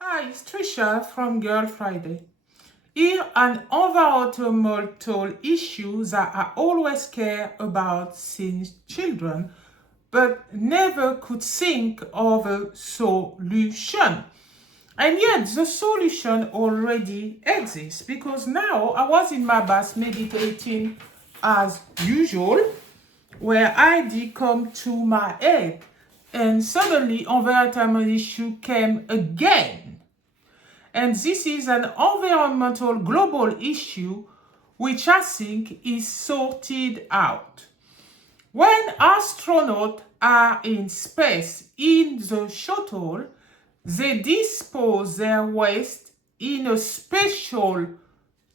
Hi, it's Trisha from Girlfridayz. Here, an environmental issue that I always care about since children, but never could think of a solution. And yet, the solution already exists because now I was in my bath meditating as usual, where idea come to my head, and suddenly environmental issue came again. And this is an environmental global issue which I think is sorted out. When astronauts are in space in the shuttle, they dispose their waste in a special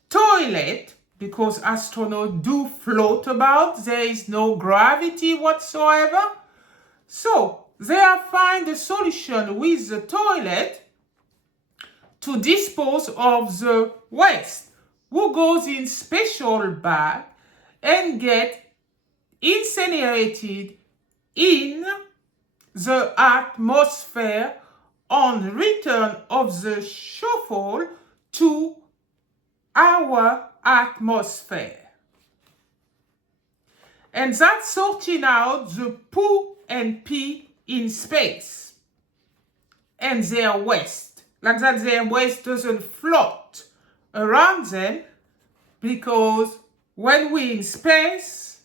toilet because astronauts do float about. There is no gravity whatsoever. So they have find a solution with the toilet to dispose of the waste, who goes in special bag and get incinerated in the atmosphere on return of the shuttle to our atmosphere. And that's sorting out the poo and pee in space and their waste. Like that their waste doesn't float around them, because when we're in space,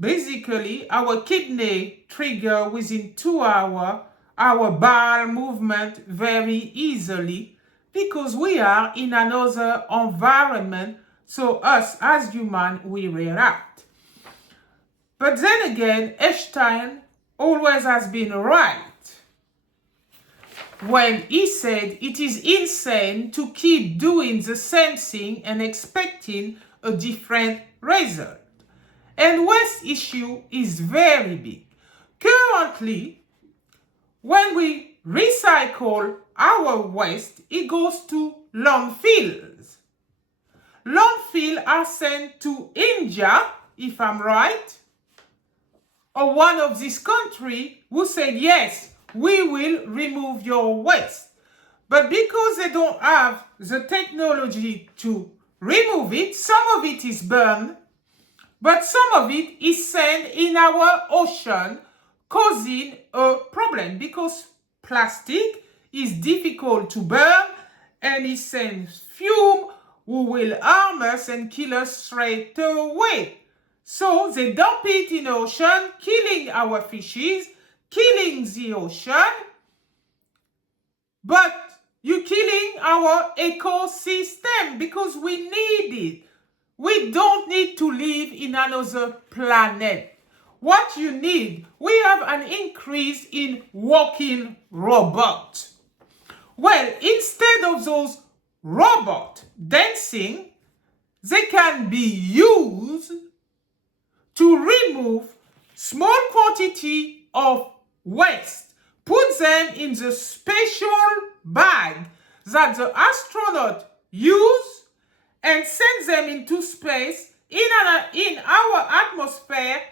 basically our kidney trigger within 2 hours our bowel movement very easily because we are in another environment. So us as human, we react. But then again, Einstein always has been right when he said it is insane to keep doing the same thing and expecting a different result. And waste issue is very big. Currently, when we recycle our waste, it goes to landfills. Landfills are sent to India, if I'm right, or one of these countries who said, yes, we will remove your waste. But because they don't have the technology to remove it, some of it is burned, but some of it is sent in our ocean, causing a problem because plastic is difficult to burn and it sends fume who will harm us and kill us straight away. So they dump it in the ocean, killing our fishes, killing the ocean, but you're killing our ecosystem because we need it. We don't need to live in another planet. What you need, we have an increase in walking robots. Well, instead of those robots dancing, they can be used to remove small quantity of waste, put them in the special bag that the astronaut use, and send them into space in our atmosphere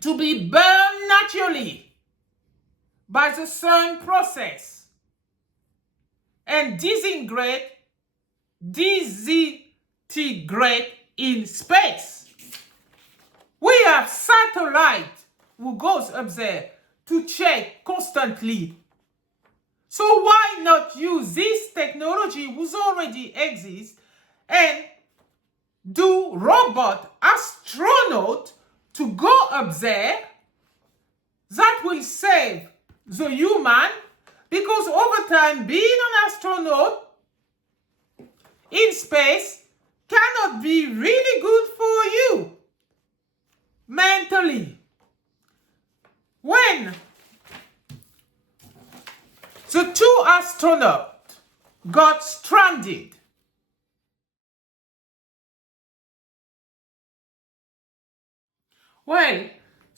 to be burned naturally by the sun process and disintegrate in space. We have satellite who goes up there to check constantly. So why not use this technology which already exists and do robot astronaut to go up there? That will save the human, because over time being an astronaut in space cannot be really good for you mentally. When the 2 astronauts got stranded, well,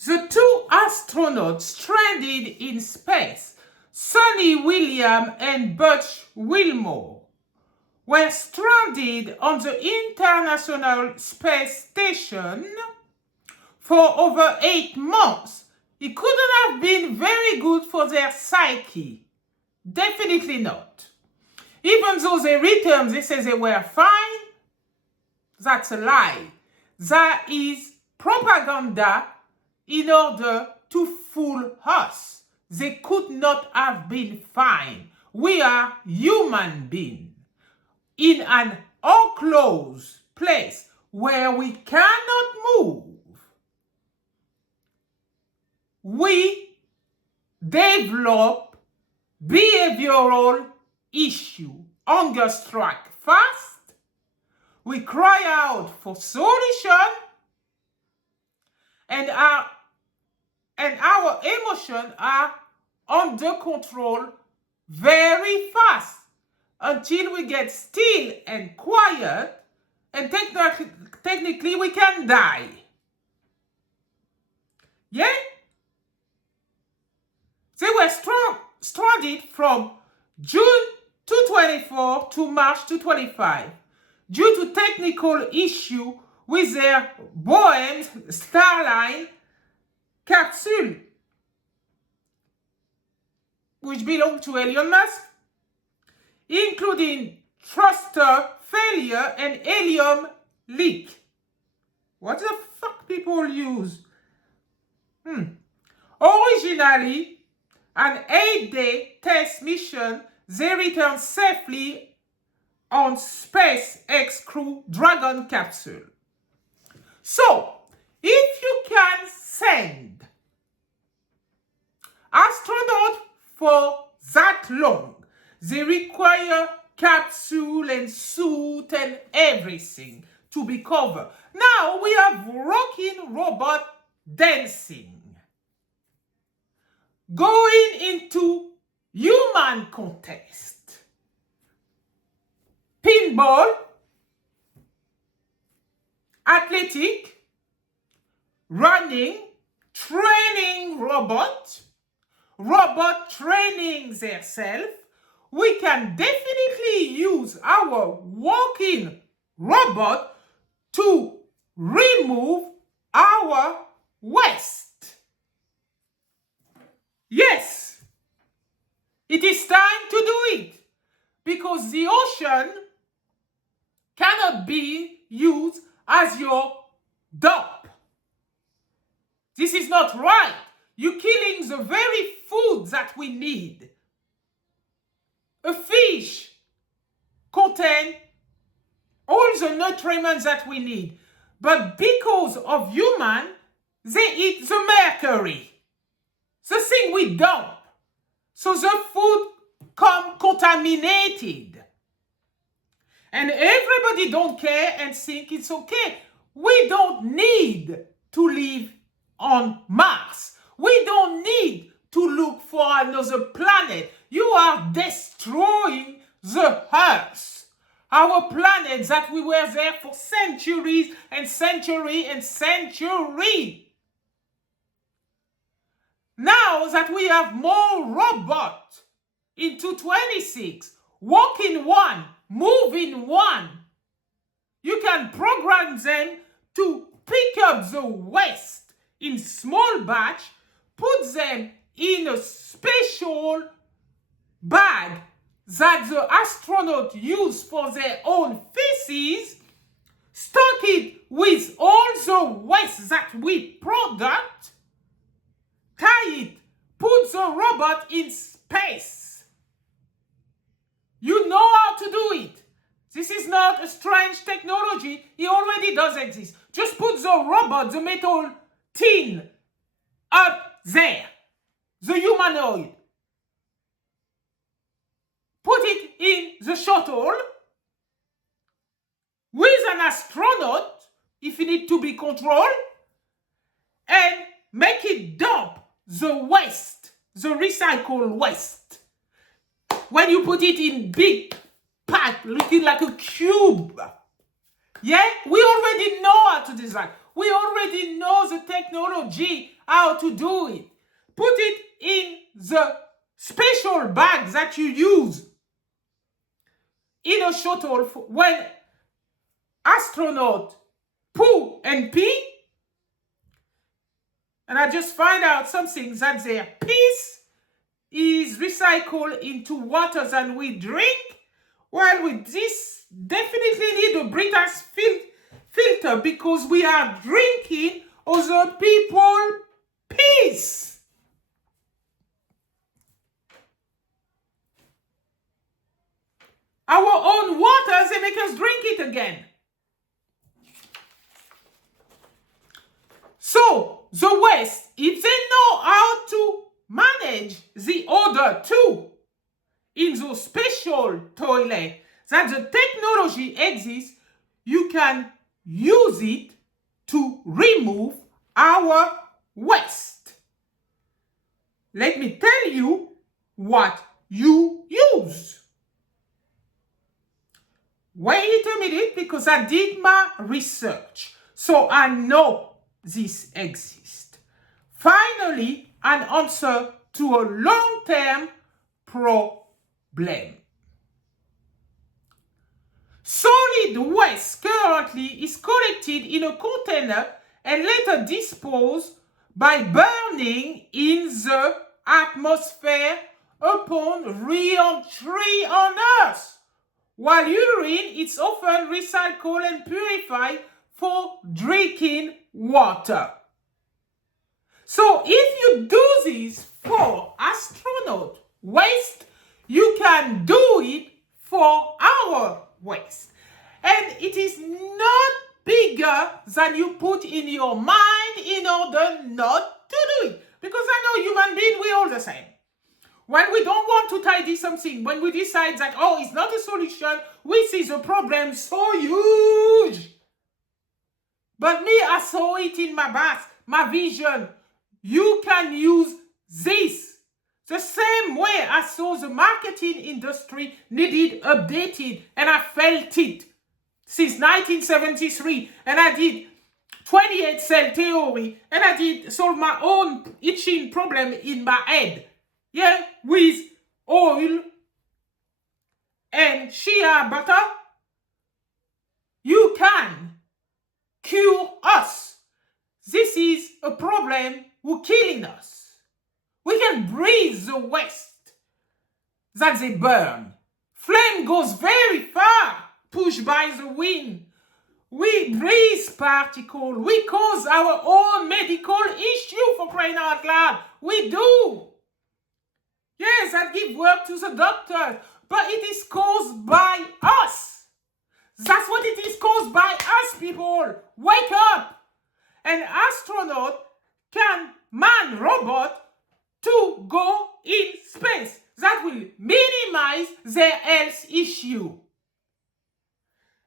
the 2 astronauts stranded in space, Sonny Williams and Butch Wilmore, were stranded on the International Space Station for over 8 months. It couldn't have been very good for their psyche. Definitely not. Even though they returned, they say they were fine, that's a lie. That is propaganda in order to fool us. They could not have been fine. We are human beings in an enclosed place where we cannot move. We develop behavioral issue, hunger strike fast. We cry out for solution, and our emotions are under control very fast until we get still and quiet, and technically we can die. Yeah? They were stranded from June 2024 to March 2025 due to technical issue with their Boeing Starline capsule, which belonged to Elon Musk, including thruster failure and helium leak. What the fuck people use? Originally, an 8-day test mission, they returned safely on SpaceX Crew Dragon capsule. So, if you can send astronauts for that long, they require capsule and suit and everything to be covered. Now we have rocking robot dancing, going into human contest, pinball, athletic, running, training robot training themselves. We can definitely use our walking robot to remove our waste. Yes, it is time to do it, because the ocean cannot be used as your dump. This is not right. You're killing the very food that we need. A fish contains all the nutrients that we need, but because of human, they eat the mercury, the thing we dump. So the food come contaminated. And everybody don't care and think it's okay. We don't need to live on Mars. We don't need to look for another planet. You are destroying the Earth. Our planet that we were there for centuries and centuries and centuries. Now that we have more robots into 26, walking one, moving one, you can program them to pick up the waste in small batch, put them in a special bag that the astronaut use for their own feces, stock it with all the waste that we product, tie it, put the robot in space. You know how to do it. This is not a strange technology. It already does exist. Just put the robot, the metal tin, up there. The humanoid. Put it in the shuttle with an astronaut, if it need to be controlled, and make it dump the waste, the recycled waste. When you put it in big pack, looking like a cube. Yeah, we already know how to design. We already know the technology, how to do it. Put it in the special bag that you use in a shuttle when astronauts poo and pee. And I just find out something, that their piss is recycled into water that we drink, Well, we this definitely need a Brita's filter because we are drinking other people's piss. Our own water, they make us drink it again. So, the West, if they know how to manage the odor too, in those special toilets, that the technology exists, you can use it to remove our waste. Let me tell you what you use. Wait a minute, because I did my research, so I know this exists. Finally, an answer to a long-term problem. Solid waste currently is collected in a container and later disposed by burning in the atmosphere upon re-entry on Earth. While urine is often recycled and purified for drinking water. So if you do this for astronaut waste, you can do it for our waste. And it is not bigger than you put in your mind in order not to do it. Because I know human beings, we're all the same. When we don't want to tidy something, when we decide that, oh, it's not a solution, we see the problem so huge. But me, I saw it in my bath, my vision. You can use this. The same way I saw the marketing industry needed updated, and I felt it since 1973. And I did 28 cell theory, and I did solve my own itching problem in my head. Yeah, with oil and shea butter, you can cure us. This is a problem who's killing us. We can breathe the waste that they burn. Flame goes very far, pushed by the wind. We breathe particles. We cause our own medical issue, for crying out loud. We do. Yes, that give work to the doctor, but it is caused by us. That's what it is caused by us, people. Wake up. An astronaut can man robot to go in space. That will minimize their health issue.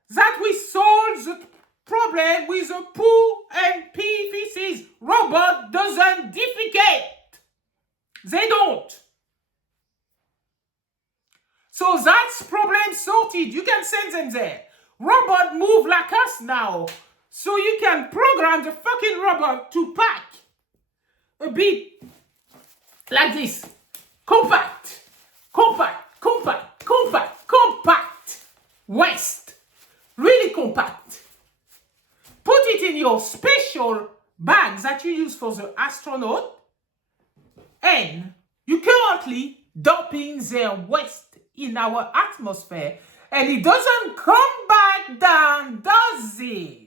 That will solve the problem with the poo and pee feces. Robot doesn't defecate. They don't. So that's problem sorted. You can send them there. Robot move like us now. So you can program the fucking robot to pack a bit like this. Compact, compact, compact, compact, compact. Waste. Really compact. Put it in your special bags that you use for the astronaut. And you currently dumping their waste in our atmosphere, and it doesn't come back down, does it?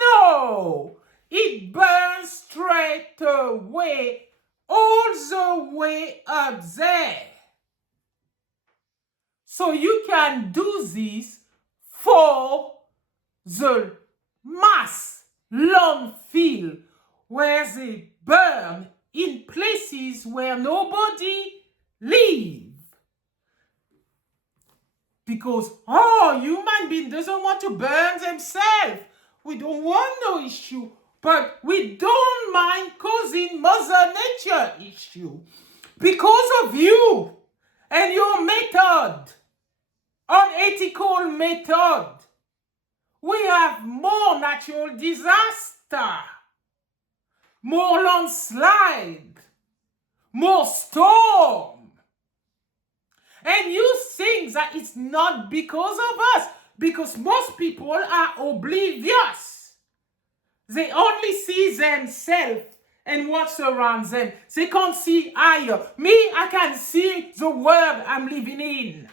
No, it burns straight away, all the way up there. So you can do this for the mass landfill where they burn in places where nobody lives. Because, human being doesn't want to burn themselves. We don't want no issue. But we don't mind causing Mother Nature issue. Because of you and your method, unethical method, we have more natural disaster, more landslide, more storm. And you think that it's not because of us, because most people are oblivious. They only see themselves and what surrounds them. They can't see higher. Me, I can see the world I'm living in.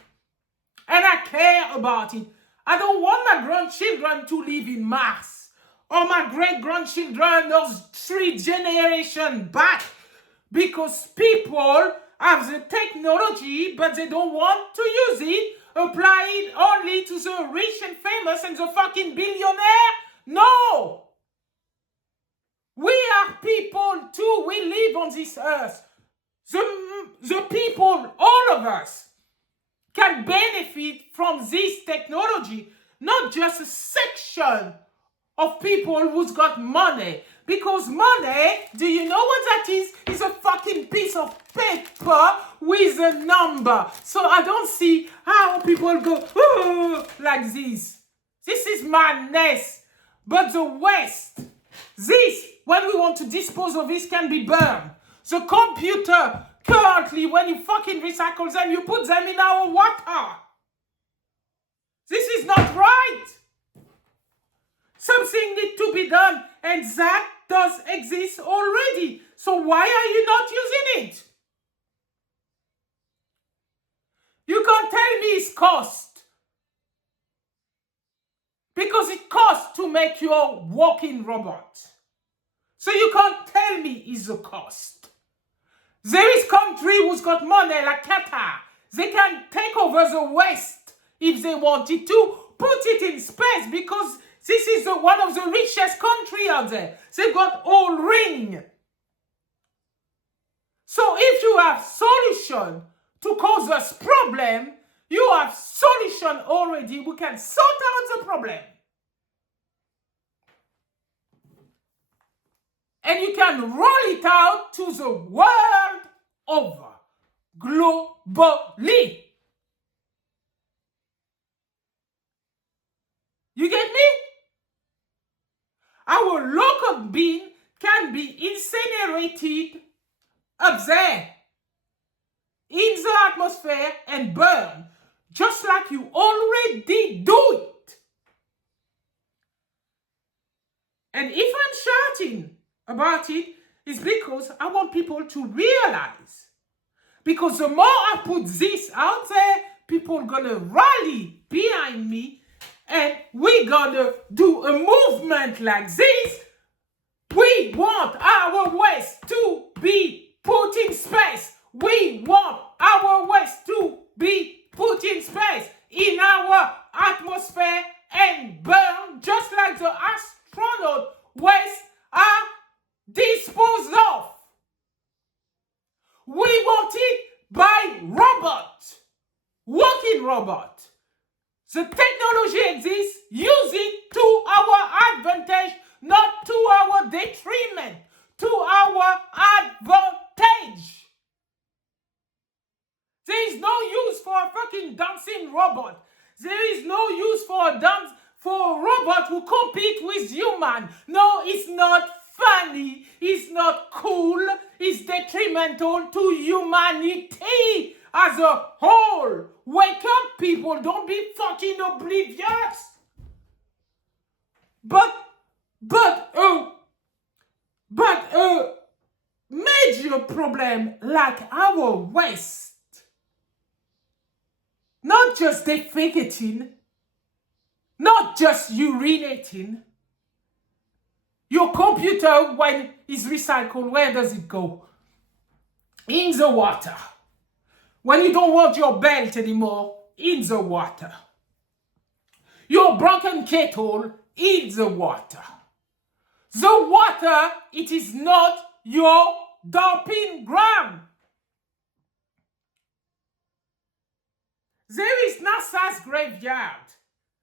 And I care about it. I don't want my grandchildren to live in Mars. Or my great-grandchildren of 3 generations back. Because people have the technology, but they don't want to use it. Apply it only to the rich and famous and the fucking billionaire. No! We are people too. We live on this earth. The people, all of us, can benefit from this technology. Not just a section of people who's got money. Because money, do you know what that is? It's a fucking piece of paper with a number. So I don't see how people go, oh, like this. This is madness. But the waste, this, when we want to dispose of this, can be burned. The computer, currently, when you fucking recycle them, you put them in our water. This is not right. Something needs to be done, and that does exist already. So why are you not using it? You can't tell me it's cost. Because it costs to make your walking robot. So you can't tell me it's a cost. There is country who's got money like Qatar. They can take over the West if they wanted to, put it in space because this is one of the richest countries out there. They've got all ring. So if you have solution to cause us problem, you have solution already. We can sort out the problem. And you can roll it out to the world over, globally. You get me? Our local bin can be incinerated up there in the atmosphere and burned, just like you already do it. And if I'm shouting about it, it's because I want people to realize. Because the more I put this out there, people are gonna rally behind me and we're gonna do a movement like this. We want our waste to be put in space. We want our waste to be put in space, in our atmosphere and burn, just like the astronaut waste are disposed of. We want it by robot, working robot. The technology exists, use it to our advantage, not to our detriment, to our advantage. There is no use for a fucking dancing robot. There is no use for a robot who compete with human. No, it's not funny, it's not cool, it's detrimental to humanity as a whole. Wake up, people, don't be fucking oblivious. But major problem like our waste, not just defecating, not just urinating. Your computer, when it's recycled, where does it go? In the water. When you don't want your belt anymore, in the water. Your broken kettle, in the water. The water, it is not your dumping ground. There is NASA's graveyard.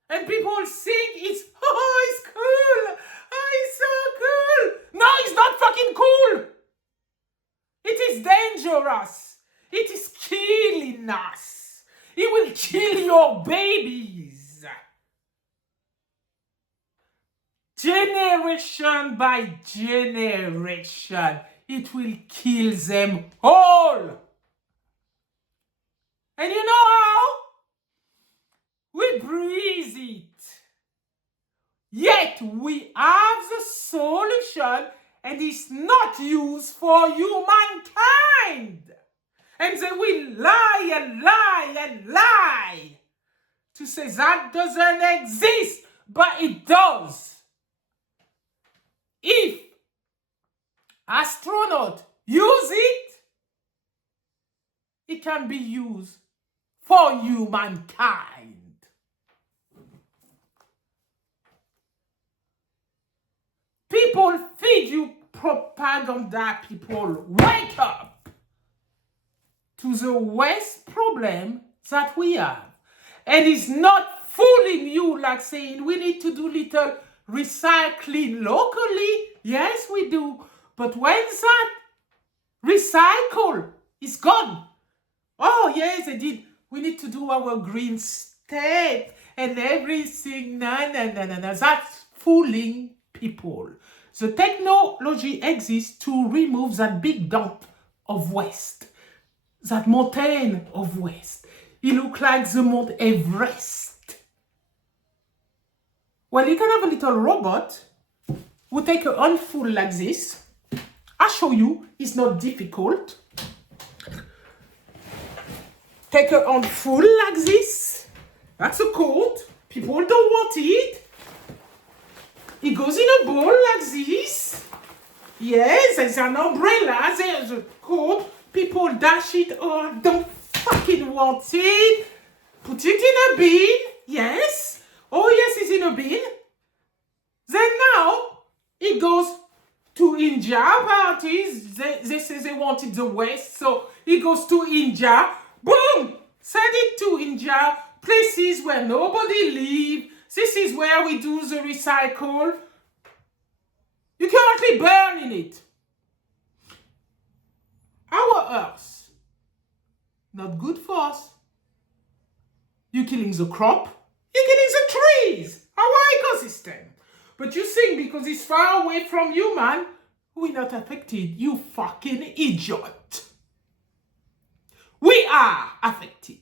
And people think it's cool. Oh, it's so cool. No, it's not fucking cool. It is dangerous. It is killing us. It will kill your babies. Generation by generation, it will kill them all. And you know how? We breathe it. Yet we have the solution and it's not used for humankind. And they will lie and lie and lie. to say that doesn't exist, but it does. If astronauts use it, it can be used for humankind. People feed you propaganda. People wake up to the waste problem that we have. And it's not fooling you like saying we need to do little recycling locally. Yes, we do. But when that recycle is gone, oh yes, they did. We need to do our green state and everything. No. That's fooling people. The technology exists to remove that big dump of waste, that mountain of waste. It looks like the Mount Everest. Well, you can have a little robot who take a handful like this. I'll show you, it's not difficult. Take a handful like this. That's a coat. People don't want it. It goes in a bowl like this. Yes, there's an umbrella, there's a coat. People dash it or don't fucking want it. Put it in a bin. Yes. Oh yes, it's in a bin. Then now, it goes to India parties. They say they wanted the West, so it goes to India. Boom! Send it to India. Places where nobody lives. This is where we do the recycle. You currently burning it. Our earth, not good for us. You're killing the crop. You're killing the trees. Our ecosystem. But you think because it's far away from you, man, we're not affected. You fucking idiot. We are affected.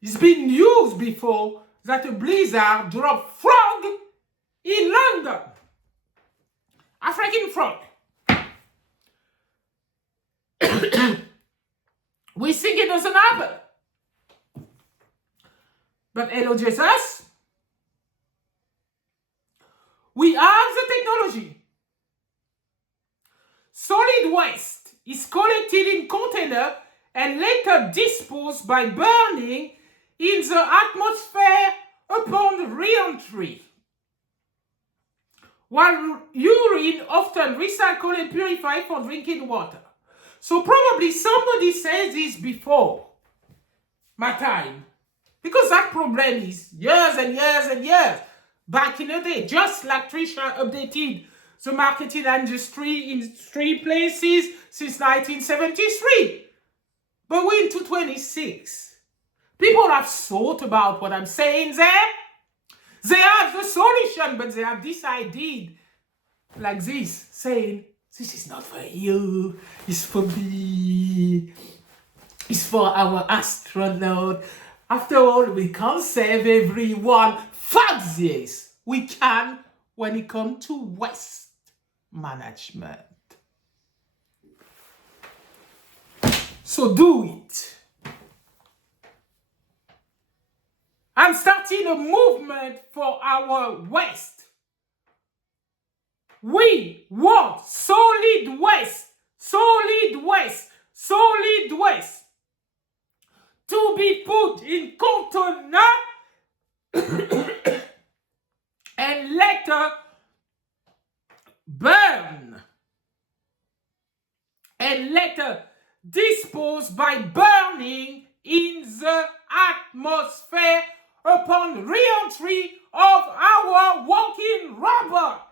It's been used before that a blizzard dropped frog in London. A freaking frog. We think it doesn't happen. But hello, Jesus. We have the technology. Solid waste is collected in container and later disposed by burning in the atmosphere upon re-entry. While urine often recycled and purified for drinking water. So probably somebody said this before my time. Because that problem is years and years and years back in the day. Just like Trisha updated the marketing industry in 3 places since 1973. But we're into 26. People have thought about what I'm saying there. They have the solution, but they have decided like this, saying, this is not for you, it's for me, it's for our astronaut. After all, we can't save everyone. Fuck this! We can when it comes to waste management. So do it. I'm starting a movement for our waste. We want solid waste to be put in container and later burn and later disposed by burning in the atmosphere upon re-entry of our walking robot.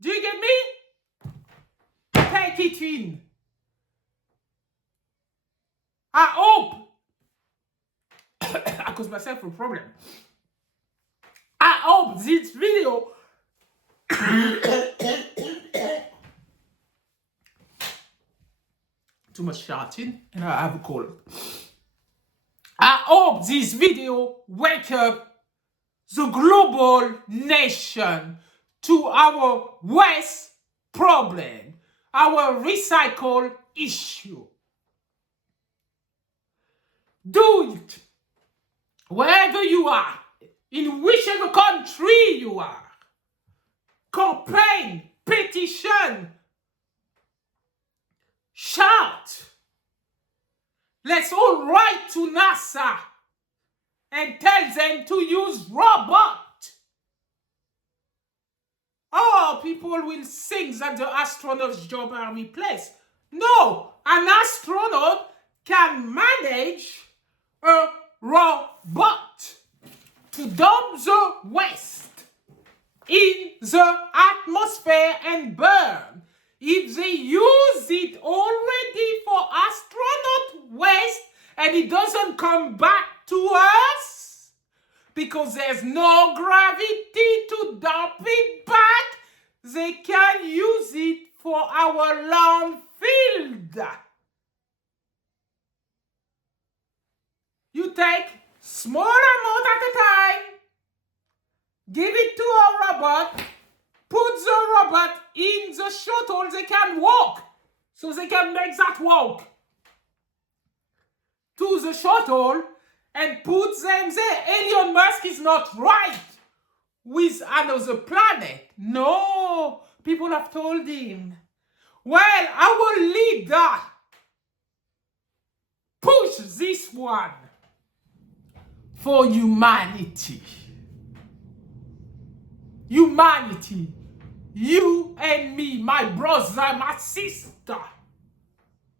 Do you get me? Take it in. I hope I caused myself a problem. I hope this video too much shouting and I have a cold. I hope this video wake up the global nation to our waste problem, our recycle issue. Do it wherever you are, in whichever country you are. Campaign, petition, shout. Let's all write to NASA and tell them to use robot. Oh, people will think that the astronaut's job are replaced. No, an astronaut can manage a robot to dump the waste in the atmosphere and burn. If they use it already for astronaut waste and it doesn't come back to us because there's no gravity to dump it back, they can use it for our landfill. You take small amount at a time, give it to a robot, put the robot in the shuttle, they can walk. So they can make that walk to the shuttle and put them there. Elon Musk is not right with another planet. No, people have told him. Well, our leader push this one for humanity. Humanity. You and me, my brother, my sister.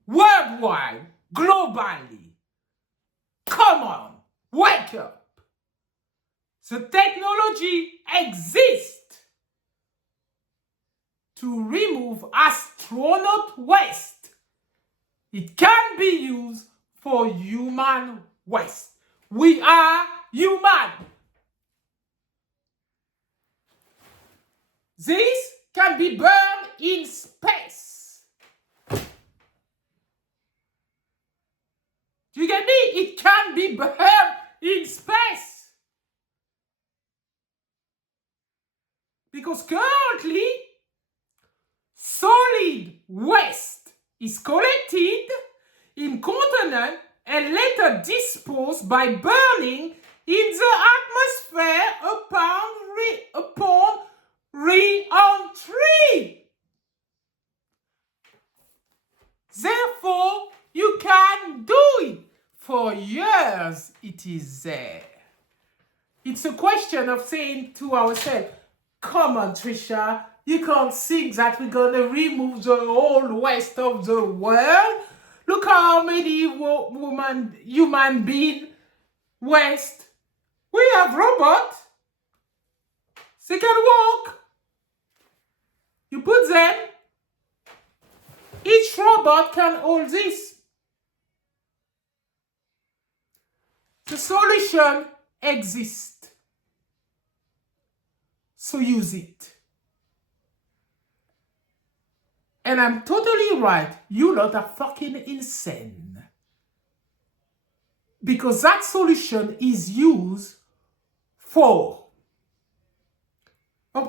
Worldwide, globally. Come on, wake up. The technology exists to remove astronaut waste. It can be used for human waste. We are human. This can be burned in space. Do you get me? It can be burned in space. Because currently, solid waste is collected in containers and later disposed by burning in the atmosphere upon re-entry. Therefore, you can do it. For years, it is there. It's a question of saying to ourselves, come on, Trisha, you can't think that we're going to remove the whole waste of the world. Look how many human being waste. We have robots. They can walk. You put them. Each robot can hold this. The solution exists. So use it. And I'm totally right. You lot are fucking insane. Because that solution is used for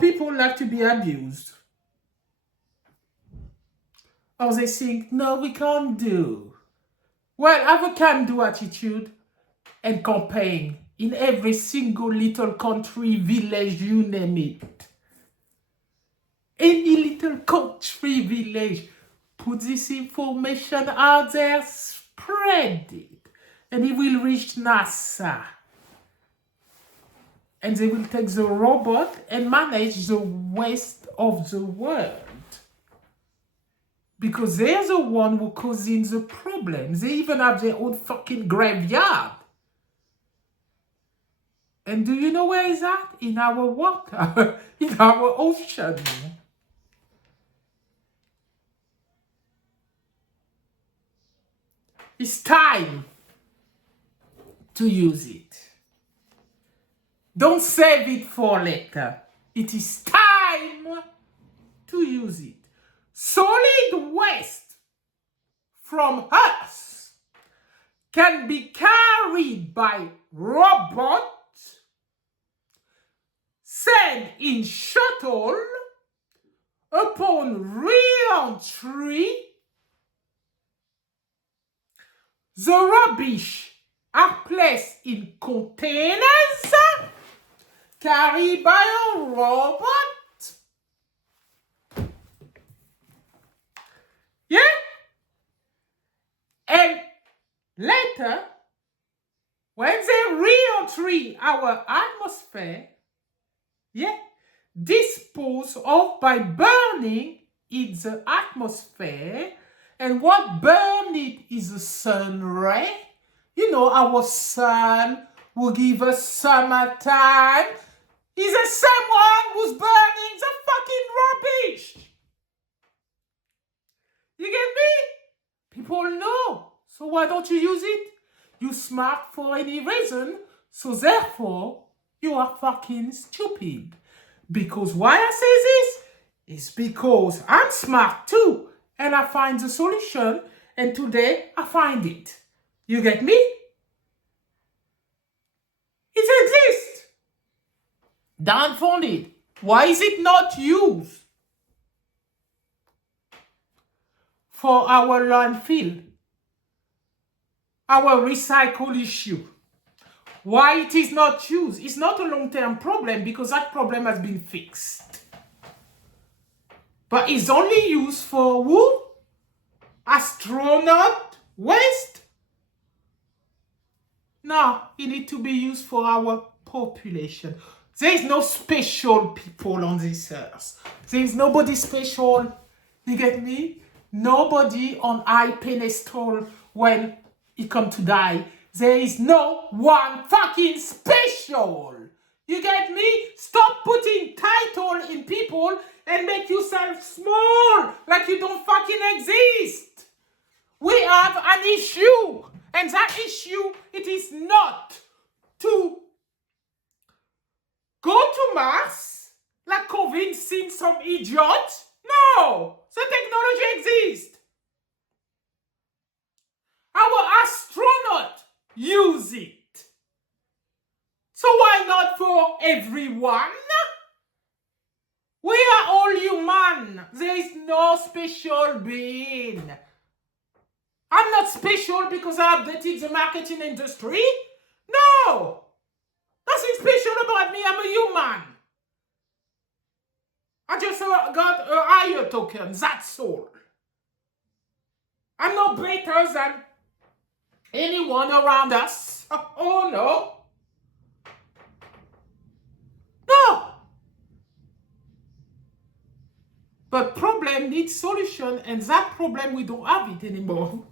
people like to be abused. Or they think, no, we can't do. Well, have a can-do attitude and campaign in every single little country, village, you name it. Any little country, village, put this information out there, spread it, and it will reach NASA. And they will take the robot and manage the waste of the world. Because they're the one who causing the problem. They even have their own fucking graveyard. And do you know where is that? In our water, in our ocean. It's time to use it. Don't save it for later. It is time to use it. Solid waste from us can be carried by robots, sent in shuttle upon re-entry. The rubbish are placed in containers carried by a robot. Yeah? And later, when they re-enter our atmosphere, yeah, disposed of by burning in the atmosphere. And what burn it is the sun ray. You know, our sun will give us summertime. Is the same one who's burning the fucking rubbish. You get me? People know. So why don't you use it? You smart for any reason. So therefore, you are fucking stupid. Because why I say this is because I'm smart too. And I find the solution. And today I find it. You get me? It exists. Downfound it. Why is it not used for our landfill? Our recycle issue. Why it is not used? It's not a long-term problem because that problem has been fixed. But it's only used for who? Astronaut waste? No, it needs to be used for our population. There is no special people on this earth. There is nobody special. You get me? Nobody on high pedestal when he come to die. There is no one fucking special. You get me? Stop putting title in people and make yourself small like you don't fucking exist. We have an issue. And that issue, it is not to go to Mars like convincing some idiot. No, the technology exists. Our astronaut use it. So why not for everyone? We are all human. There is no special being. I'm not special because I updated the marketing industry. No. Nothing special about me. I'm a human. I just got a higher token. That's all. I'm no better than anyone around us. Oh, no. No. But problem needs solution, and that problem, we don't have it anymore.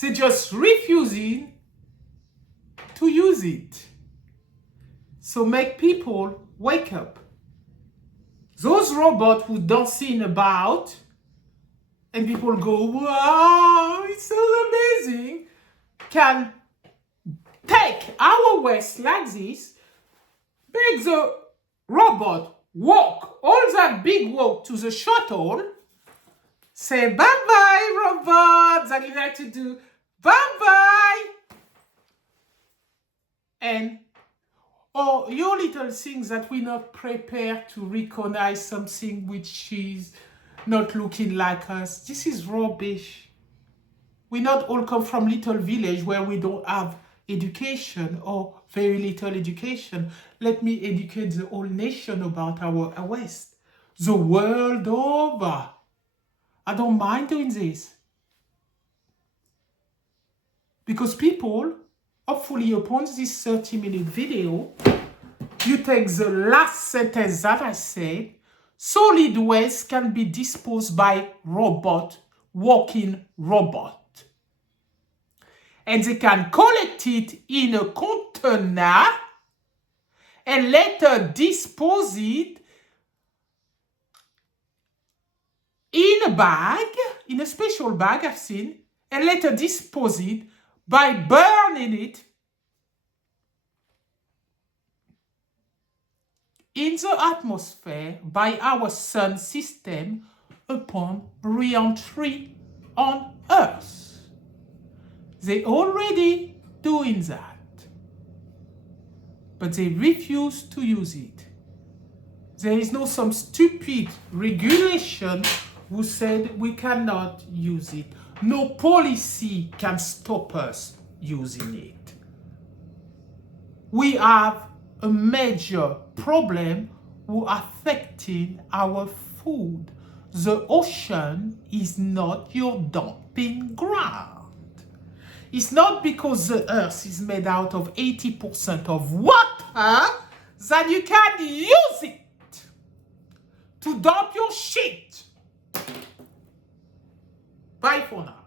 They're just refusing to use it. So make people wake up. Those robots who dancing about and people go, wow, it's so amazing, can take our waste like this, make the robot walk all that big walk to the shuttle, say bye-bye, robots, I like to do bye-bye. And or your little things that we're not prepared to recognize something which is not looking like us. This is rubbish. We not all come from little village where we don't have education or very little education. Let me educate the whole nation about our waste. The world over. I don't mind doing this. Because people, hopefully upon this 30-minute video, you take the last sentence that I said, solid waste can be disposed by robot, walking robot. And they can collect it in a container and later dispose it in a bag, in a special bag I've seen, and later dispose it by burning it in the atmosphere by our sun system upon re-entry on Earth. They already doing that, but they refuse to use it. There is no some stupid regulation who said we cannot use it. No policy can stop us using it. We have a major problem affecting our food. The ocean is not your dumping ground. It's not because the earth is made out of 80% of water that you can use it to dump your shit. Bye for now.